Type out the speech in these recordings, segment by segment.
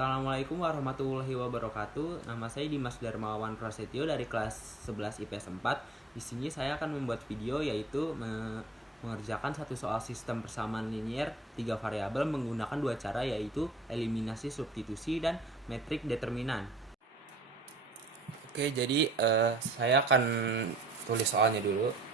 Assalamualaikum warahmatullahi wabarakatuh. Nama saya Dimas Darmawan Prasetyo dari kelas 11 IPS 4. Di sini saya akan membuat video yaitu mengerjakan satu soal sistem persamaan linier 3 variabel menggunakan dua cara yaitu eliminasi substitusi dan metrik determinan. Oke, jadi saya akan tulis soalnya dulu.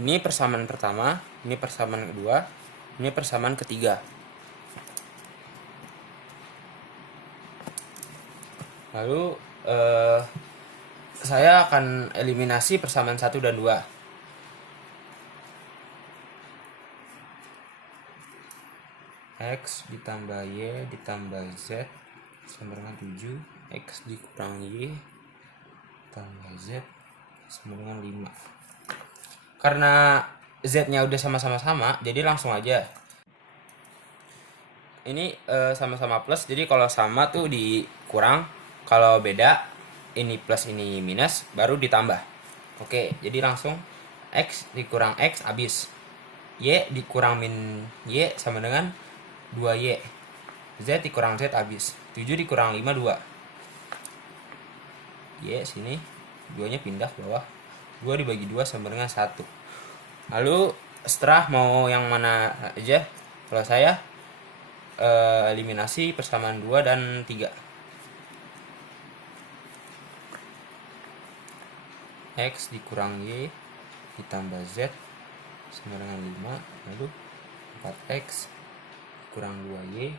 Ini persamaan pertama, ini persamaan kedua, ini persamaan ketiga. Lalu saya akan eliminasi persamaan 1 dan 2. X ditambah Y ditambah Z sama dengan 7. X dikurang Y ditambah Z sama dengan 5. Karena Z-nya udah sama-sama, jadi langsung aja. Ini sama-sama plus, jadi kalau sama tuh dikurang, kalau beda ini plus ini minus, baru ditambah. Oke, jadi langsung X dikurang X habis. Y dikurang min Y sama dengan 2Y. Z dikurang Z habis. 7 dikurang 5, 2. Y sini, 2-nya pindah ke bawah. 2 dibagi 2 sama dengan 1. Lalu setelah mau yang mana aja, kalau saya eliminasi persamaan 2 dan 3. X dikurang Y ditambah Z sama dengan 5. Lalu 4X kurang 2Y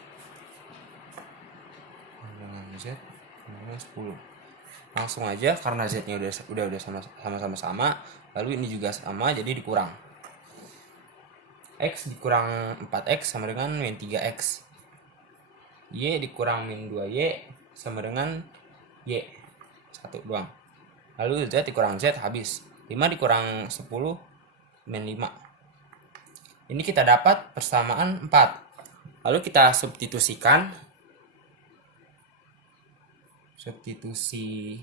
dengan Z sama dengan 10. Langsung aja karena Z-nya udah sama-sama, lalu ini juga sama, jadi dikurang. X dikurang 4X sama dengan min 3X. Y dikurang min 2Y sama dengan Y. 1 doang. Lalu Z dikurang Z habis. 5 dikurang 10 min 5. Ini kita dapat persamaan 4. Lalu kita substitusikan. Substitusi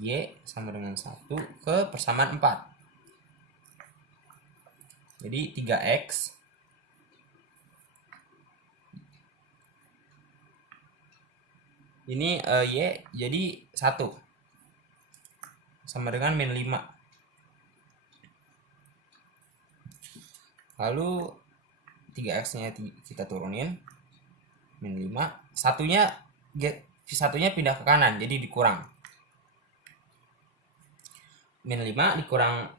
Y sama dengan 1 ke persamaan 4. Jadi 3X ini Y jadi 1 sama dengan min 5. Lalu 3X nya kita turunin, min 5. Satunya pindah ke kanan, jadi dikurang. Min 5 dikurang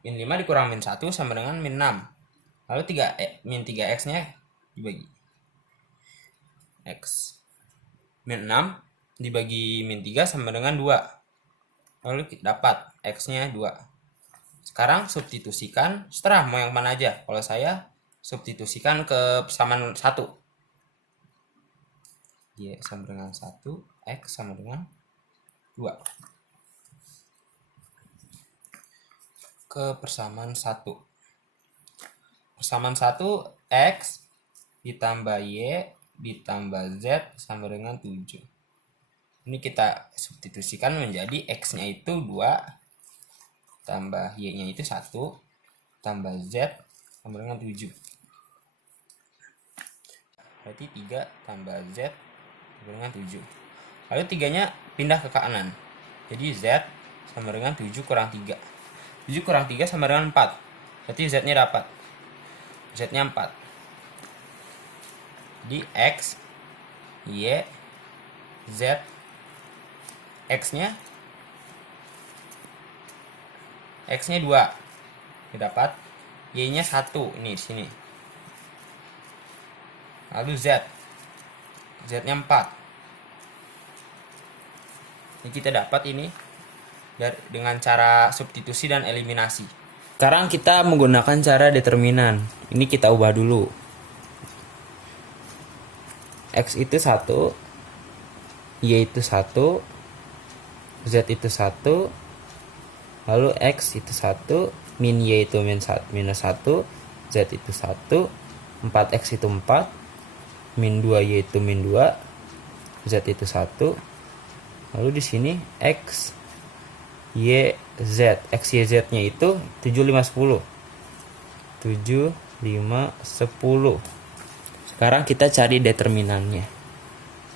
min 1 sama dengan min 6. Lalu min 3X nya dibagi X. Min 6 dibagi min 3 sama dengan 2. Lalu kita dapat X nya 2. Sekarang substitusikan, setelah mau yang mana aja. Kalau saya substitusikan ke persamaan 1. Y sama dengan 1, X sama dengan 2. Ke persamaan 1. Persamaan 1, X ditambah Y ditambah Z sama dengan 7. Ini kita substitusikan menjadi X-nya itu 2 tambah Y-nya itu 1 tambah Z sama dengan 7. Berarti 3 tambah Z sama dengan 7. Lalu 3-nya pindah ke kanan. Jadi Z sama dengan 7 kurang 3. 7 kurang 3 sama dengan 4. Berarti Z-nya dapat. Z-nya 4. Jadi X, Y, Z, X-nya 2. Dapat. Y-nya 1. Ini di sini. Lalu Z. Z-nya 4. Ini kita dapat ini dengan cara substitusi dan eliminasi. Sekarang kita menggunakan cara determinan. Ini kita ubah dulu. X itu 1, Y itu 1, Z itu 1, Lalu X itu 1, min Y itu minus 1, Z itu 1, 4X itu 4, min 2Y itu min 2, Z itu 1. Lalu di sini X, Y, Z. X, Y, Z-nya itu 7, 5, 10. 7, 5, 10. Sekarang kita cari determinannya.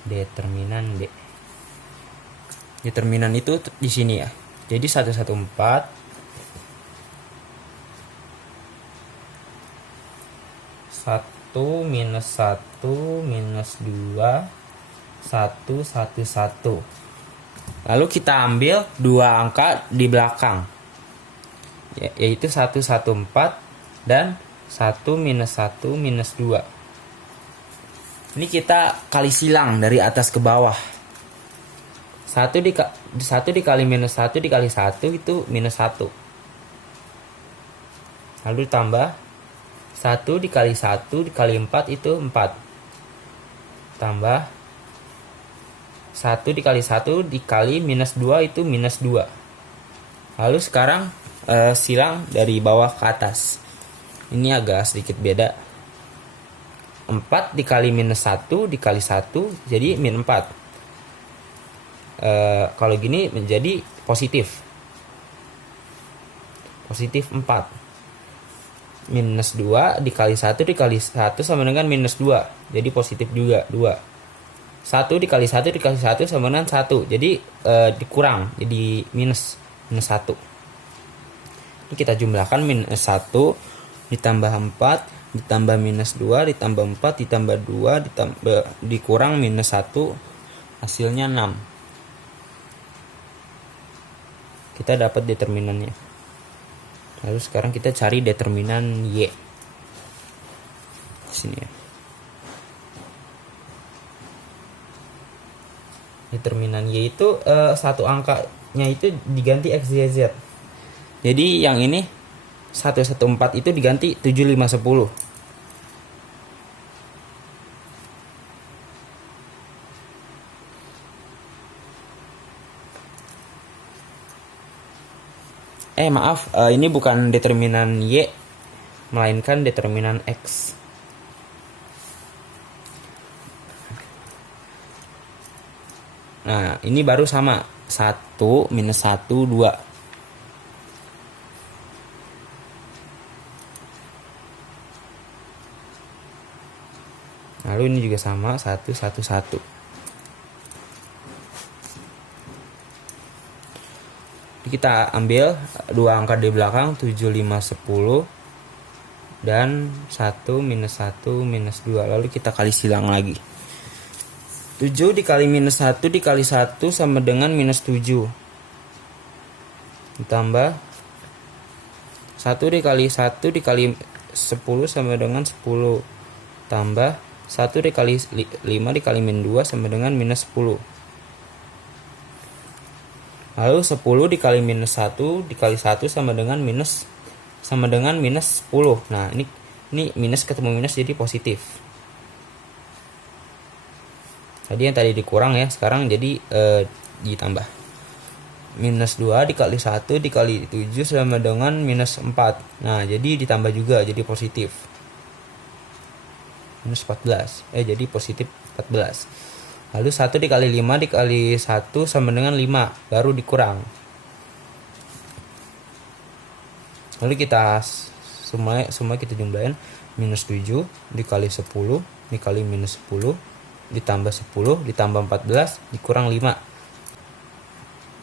Determinan D. Determinan itu di sini ya. Jadi 114 1 minus 1 minus 2 1 1 1. Lalu kita ambil dua angka di belakang, yaitu 114 dan 1 minus 1 minus 2. Ini kita kali silang dari atas ke bawah. 1 dikali minus 1 dikali 1 itu minus 1. Lalu tambah 1 dikali 1 dikali 4 itu 4. Tambah 1 dikali 1 dikali minus 2 itu minus 2. Lalu sekarang silang dari bawah ke atas. Ini agak sedikit beda. 4 dikali minus 1 dikali 1 jadi min 4. Kalau gini menjadi positif 4. Minus 2 dikali 1 dikali 1 sama dengan minus 2. Jadi positif juga 2. 1 dikali 1 dikali 1 sama dengan 1. Jadi dikurang jadi minus 1. Ini kita jumlahkan minus 1 ditambah 4 ditambah minus 2 ditambah 4 ditambah 2 dikurang minus 1, hasilnya 6. Kita dapat determinannya. Lalu sekarang kita cari determinan Y. Sini ya. Determinan Y itu satu angkanya itu diganti X, Y, Z. Jadi yang ini 114 itu diganti 7, 5, 10. Maaf, ini bukan determinan Y, melainkan determinan X. Nah, ini baru sama. 1 minus 1, 2. Lalu ini juga sama, 1, 1, 1. Kita ambil dua angka di belakang 7, 5, 10 dan 1 minus 1 minus 2. Lalu kita kali silang lagi. 7 dikali minus 1 dikali 1 sama dengan minus 7. Ditambah 1 dikali 1 dikali 10 sama dengan 10. Tambah 1 dikali 5 dikali min 2 sama dengan minus 10. Lalu 10 dikali minus 1 dikali 1 sama dengan minus 10. Nah, ini minus ketemu minus jadi positif. Tadi yang tadi dikurang ya, sekarang jadi ditambah. Minus 2 dikali 1 dikali 7 sama dengan minus 4. Nah, jadi ditambah juga jadi positif. Minus 14. Jadi positif 14. Lalu 1 dikali 5 dikali 1 sama dengan 5. Baru dikurang. Lalu kita semua kita jumlahin. Minus 7 dikali 10 dikali minus 10 ditambah 10 ditambah 14 dikurang 5.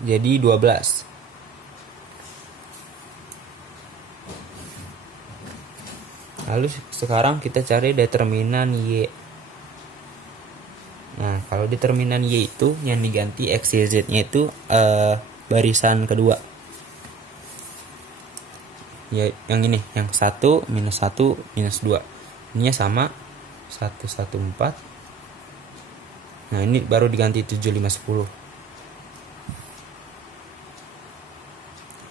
Jadi 12. Lalu sekarang kita cari determinan Y. Nah, kalau determinan Y itu yang diganti X, Y, Z-nya itu barisan kedua. Ya, yang ini, yang 1 minus 1 minus 2. Ininya sama 1, 1, 4. Nah, ini baru diganti 7, 5, 10.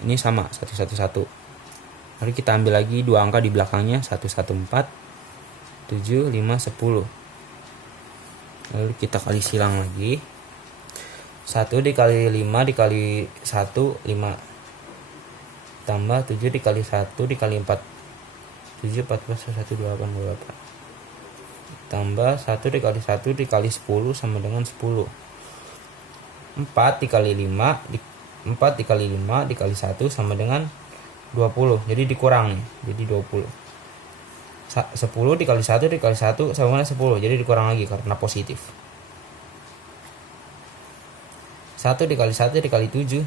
Ini sama 1, 1, 1. Lalu kita ambil lagi dua angka di belakangnya 1, 1, 4 7, 5, 10. Lalu kita kali silang lagi. 1 dikali 5 dikali 1, 5. tambah 7 dikali 1 dikali 4, 7 14 1 28 28 tambah 1 dikali 1 dikali 10 sama dengan 10. 4 dikali 5 4 dikali 5 dikali 1 sama dengan 20, jadi dikurang nih, jadi 20. 10 dikali 1 dikali 1 sama dengan 10, jadi dikurang lagi karena positif. 1 dikali 1 dikali 7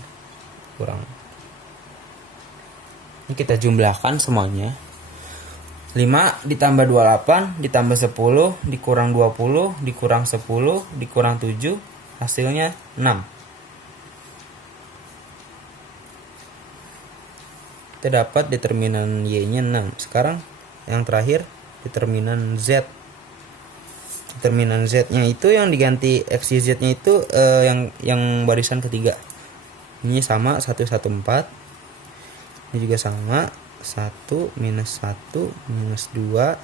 kurang. Ini kita jumlahkan semuanya. 5 ditambah 28 ditambah 10 dikurang 20 dikurang 10 dikurang 7, hasilnya 6. Kita dapat determinan Y-nya 6. Sekarang yang terakhir determinan Z. Determinan Z-nya itu yang diganti X, Y, Z-nya itu yang barisan ketiga. Ini sama 114. Ini juga sama 1 minus 1 minus 2.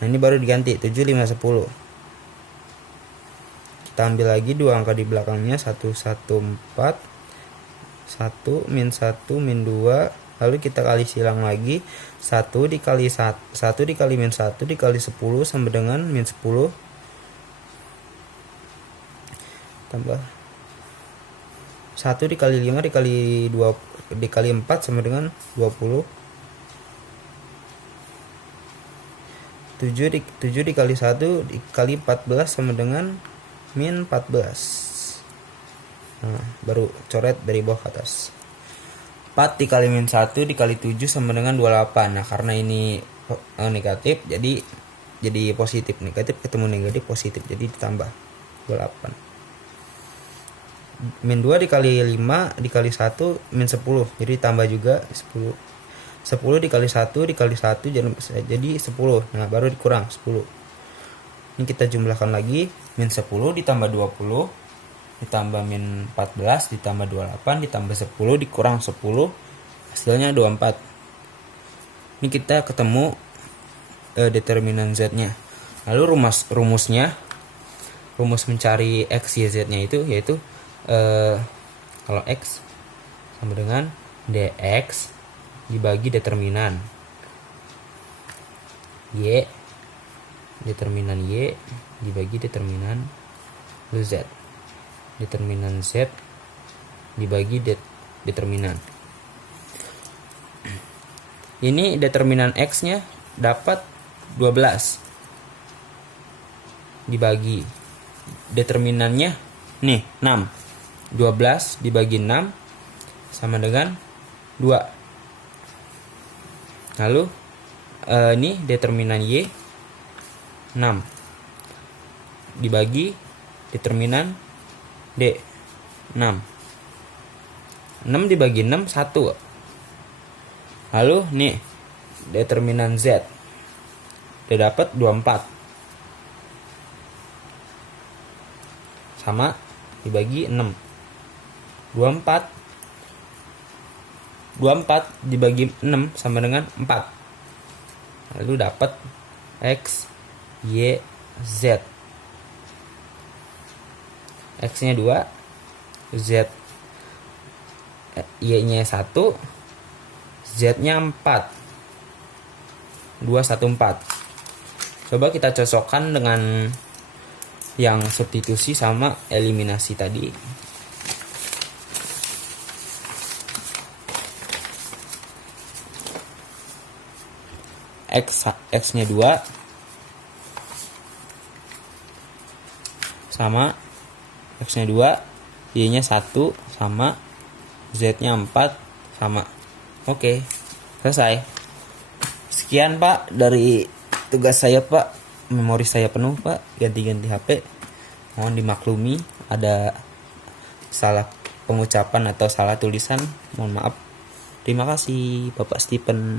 Nah ini baru diganti 7 5 10. Kita ambil lagi dua angka di belakangnya 114 1 min 1 min 2, lalu kita kali silang lagi 1 dikali 1 dikali min 1 dikali 10 sama dengan min 10 tambah 1 dikali 5 dikali 2 dikali 4 sama dengan 20. 7 dikali 1 dikali 14 sama dengan min 14. Nah, baru coret dari bawah ke atas. 4 dikali min 1 dikali 7 sama dengan 28. Nah, karena ini negatif, jadi positif. Negatif ketemu negatif positif, jadi ditambah 28. Min 2 dikali 5 dikali 1 min 10, jadi ditambah juga 10. 10 dikali 1 dikali 1 jadi 10. Nah, baru dikurang 10. Ini kita jumlahkan lagi. Min 10 ditambah 20 ditambah min 14 ditambah 28 ditambah 10 dikurang 10, hasilnya 24. Ini kita ketemu determinan Z-nya. Lalu rumus mencari X, Y, Z-nya itu yaitu kalau X sama dengan dx dibagi determinan Y, determinan Y dibagi determinan Z, determinan Z dibagi determinan. Ini determinan X nya dapat 12 dibagi determinannya nih 6. 12 dibagi 6 sama dengan 2. Lalu ini determinan Y 6 dibagi determinan D 6. 6 dibagi 6 1. Lalu nih determinan Z dia dapat 24 sama dibagi 6. 24 dibagi 6 sama dengan 4. Lalu dapat X, Y, Z. X-nya 2, Z Y-nya 1, Z-nya 4. 2 1 4. Coba kita cocokkan dengan yang substitusi sama eliminasi tadi. X-nya 2 sama X-nya 2, Y-nya 1 sama Z-nya 4 sama. Oke, selesai. Sekian Pak dari tugas saya Pak. Memori saya penuh Pak, ganti-ganti HP. Mohon dimaklumi ada salah pengucapan atau salah tulisan, mohon maaf. Terima kasih Bapak Stephen.